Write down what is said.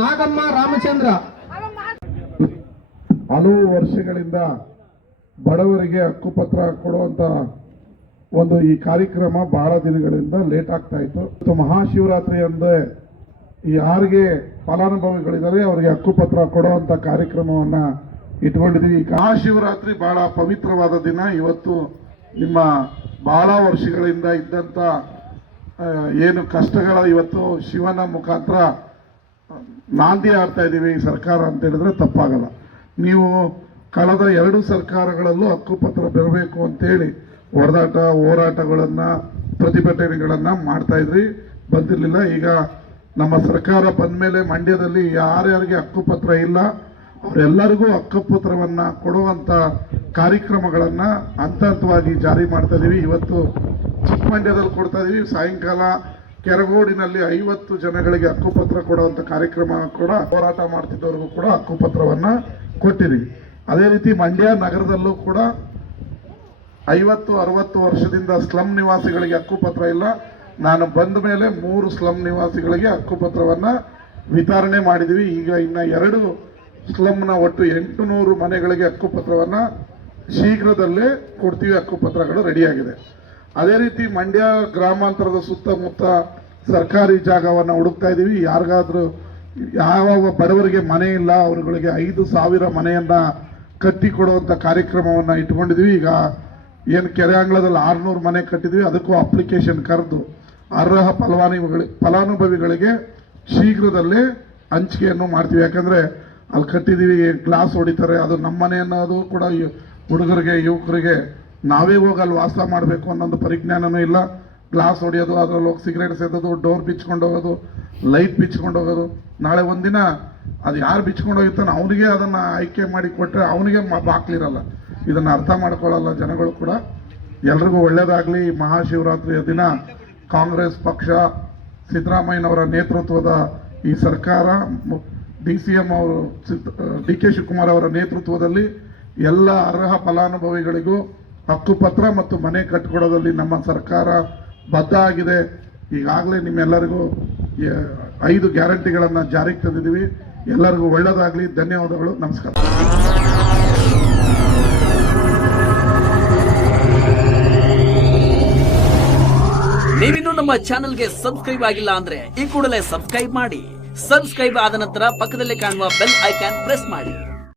ನಾಗಮ್ಮ ರಾಮಚಂದ್ರ. ಹಲವು ವರ್ಷಗಳಿಂದ ಬಡವರಿಗೆ ಹಕ್ಕುಪತ್ರ ಕೊಡುವಂತ ಒಂದು ಈ ಕಾರ್ಯಕ್ರಮ ಬಹಳ ದಿನಗಳಿಂದ ಲೇಟ್ ಆಗ್ತಾ ಇತ್ತು. ಮಹಾಶಿವರಾತ್ರಿ ಅಂದ್ರೆ ಯಾರಿಗೆ ಫಲಾನುಭವಿಗಳಿದ್ದಾರೆ ಅವರಿಗೆ ಹಕ್ಕುಪತ್ರ ಕೊಡುವಂತ ಕಾರ್ಯಕ್ರಮವನ್ನ ಇಟ್ಕೊಂಡಿದ್ದೀವಿ. ಮಹಾಶಿವರಾತ್ರಿ ಬಹಳ ಪವಿತ್ರವಾದ ದಿನ. ಇವತ್ತು ನಿಮ್ಮ ಬಹಳ ವರ್ಷಗಳಿಂದ ಇದ್ದಂತ ಏನು ಕಷ್ಟಗಳ ಇವತ್ತು ಶಿವನ ಮುಖಾಂತರ ನಾಂದಿ ಆಡ್ತಾ ಇದ್ದೀವಿ ಈ ಸರ್ಕಾರ ಅಂತ ಹೇಳಿದ್ರೆ ತಪ್ಪಾಗಲ್ಲ. ನೀವು ಕಳೆದ 2 ಸರ್ಕಾರಗಳಲ್ಲೂ ಹಕ್ಕುಪತ್ರ ಬರಬೇಕು ಅಂತೇಳಿ ಹೊಡೆದಾಟ ಹೋರಾಟಗಳನ್ನ ಪ್ರತಿಭಟನೆಗಳನ್ನ ಮಾಡ್ತಾ ಇದ್ರಿ, ಬಂದಿರಲಿಲ್ಲ. ಈಗ ನಮ್ಮ ಸರ್ಕಾರ ಬಂದ ಮೇಲೆ ಮಂಡ್ಯದಲ್ಲಿ ಯಾರ್ಯಾರಿಗೆ ಹಕ್ಕುಪತ್ರ ಇಲ್ಲ ಅವರೆಲ್ಲರಿಗೂ ಹಕ್ಕುಪತ್ರವನ್ನ ಕೊಡುವಂತ ಕಾರ್ಯಕ್ರಮಗಳನ್ನ ಹಂತ ಹಂತವಾಗಿ ಜಾರಿ ಮಾಡ್ತಾ ಇದೀವಿ. ಇವತ್ತು ಚಿಕ್ಕಮಂಡ್ಯದಲ್ಲಿ ಕೊಡ್ತಾ ಇದೀವಿ. ಸಾಯಂಕಾಲ ಕೆರಗೋಡಿನಲ್ಲಿ 50 ಜನಗಳಿಗೆ ಹಕ್ಕುಪತ್ರ ಕೊಡುವಂತ ಕಾರ್ಯಕ್ರಮ ಕೂಡ ಹೋರಾಟ ಮಾಡ್ತಿದ್ದವ್ರಿಗೂ ಕೂಡ ಹಕ್ಕುಪತ್ರವನ್ನ ಕೊಟ್ಟಿದ್ದೀವಿ. ಅದೇ ರೀತಿ ಮಂಡ್ಯ ನಗರದಲ್ಲೂ ಕೂಡ 50-60 ವರ್ಷದಿಂದ ಸ್ಲಂ ನಿವಾಸಿಗಳಿಗೆ ಹಕ್ಕುಪತ್ರ ಇಲ್ಲ. ನಾನು ಬಂದ ಮೇಲೆ 3 ಸ್ಲಂ ನಿವಾಸಿಗಳಿಗೆ ಹಕ್ಕುಪತ್ರವನ್ನ ವಿತರಣೆ ಮಾಡಿದೀವಿ. ಈಗ ಇನ್ನ 2 ಸ್ಲಂನ ಒಟ್ಟು 800 ಮನೆಗಳಿಗೆ ಹಕ್ಕುಪತ್ರವನ್ನ ಶೀಘ್ರದಲ್ಲೇ ಕೊಡ್ತೀವಿ. ಹಕ್ಕುಪತ್ರಗಳು ರೆಡಿಯಾಗಿದೆ. ಅದೇ ರೀತಿ ಮಂಡ್ಯ ಗ್ರಾಮಾಂತರದ ಸುತ್ತಮುತ್ತ ಸರ್ಕಾರಿ ಜಾಗವನ್ನ ಹುಡುಕ್ತಾ ಇದೀವಿ. ಯಾರಿಗಾದ್ರೂ ಯಾವ ಬಡವರಿಗೆ ಮನೆ ಇಲ್ಲ ಅವರುಗಳಿಗೆ 5,000 ಮನೆಯನ್ನ ಕಟ್ಟಿ ಕೊಡುವಂತ ಕಾರ್ಯಕ್ರಮವನ್ನ ಇಟ್ಕೊಂಡಿದೀವಿ. ಈಗ ಏನು ಕೆರೆ ಅಂಗಳದಲ್ಲಿ 600 ಮನೆ ಕಟ್ಟಿದ್ವಿ, ಅದಕ್ಕೂ ಅಪ್ಲಿಕೇಶನ್ ಕರೆದು ಅರ್ಹ ಫಲಾನುಭವಿಗಳಿಗೆ ಶೀಘ್ರದಲ್ಲೇ ಹಂಚಿಕೆಯನ್ನು ಮಾಡ್ತೀವಿ. ಯಾಕಂದ್ರೆ ಅಲ್ಲಿ ಕಟ್ಟಿದೀವಿ, ಗ್ಲಾಸ್ ಹೊಡಿತಾರೆ, ಅದು ನಮ್ಮ ಮನೆ ಅನ್ನೋದು ಕೂಡ ಹುಡುಗರಿಗೆ ಯುವಕರಿಗೆ ನಾವೇ ಹೋಗಿ ಅಲ್ಲಿ ವಾಸ ಮಾಡಬೇಕು ಅನ್ನೋದು ಪರಿಜ್ಞಾನನೂ ಇಲ್ಲ. ಗ್ಲಾಸ್ ಹೊಡೆಯೋದು, ಅದರಲ್ಲಿ ಹೋಗಿ ಸಿಗರೇಟ್ ಸೇದೋದು, ಡೋರ್ ಬಿಚ್ಕೊಂಡು ಹೋಗೋದು, ಲೈಟ್ ಬಿಚ್ಕೊಂಡು ಹೋಗೋದು. ನಾಳೆ ಒಂದಿನ ಅದು ಯಾರು ಬಿಚ್ಕೊಂಡು ಹೋಗಿರ್ತಾನೆ ಅವನಿಗೆ ಅದನ್ನ ಆಯ್ಕೆ ಮಾಡಿ ಕೊಟ್ಟರೆ ಅವನಿಗೆ ಬಾಕ್ಲಿರಲ್ಲ. ಇದನ್ನ ಅರ್ಥ ಮಾಡ್ಕೊಳ್ಳಲ್ಲ ಜನಗಳು ಕೂಡ. ಎಲ್ರಿಗೂ ಒಳ್ಳೇದಾಗ್ಲಿ. ಮಹಾಶಿವರಾತ್ರಿಯ ದಿನ ಕಾಂಗ್ರೆಸ್ ಪಕ್ಷ ಸಿದ್ದರಾಮಯ್ಯನವರ ನೇತೃತ್ವದ ಈ ಸರ್ಕಾರ, DCM ಅವರು DK ಶಿವಕುಮಾರ್ ಅವರ ನೇತೃತ್ವದಲ್ಲಿ ಎಲ್ಲ ಅರ್ಹ ಫಲಾನುಭವಿಗಳಿಗೂ ಹಕ್ಕುಪತ್ರ ಮತ್ತು ಮನೆ ಕಟ್ಟಿಕೊಡೋದಲ್ಲಿ ನಮ್ಮ ಸರ್ಕಾರ ಬದ್ಧ ಆಗಿದೆ. ಈಗಾಗಲೇ ನಿಮ್ಮೆಲ್ಲರಿಗೂ 5 ಗ್ಯಾರಂಟಿಗಳನ್ನ ಜಾರಿಗೆ ತಂದಿದ್ದೀವಿ. ಎಲ್ಲರಿಗೂ ಒಳ್ಳೆಯದಾಗಲಿ. ಧನ್ಯವಾದಗಳು. ನಮಸ್ಕಾರ. ನೀವಿನ್ನೂ ನಮ್ಮ ಚಾನೆಲ್ಗೆ ಸಬ್ಸ್ಕ್ರೈಬ್ ಆಗಿಲ್ಲ ಅಂದ್ರೆ ಈ ಕೂಡಲೇ ಸಬ್ಸ್ಕ್ರೈಬ್ ಮಾಡಿ. ಸಬ್ಸ್ಕ್ರೈಬ್ ಆದ ನಂತರ ಪಕ್ಕದಲ್ಲಿ ಕಾಣುವ ಬೆಲ್ ಐಕಾನ್ ಪ್ರೆಸ್ ಮಾಡಿ.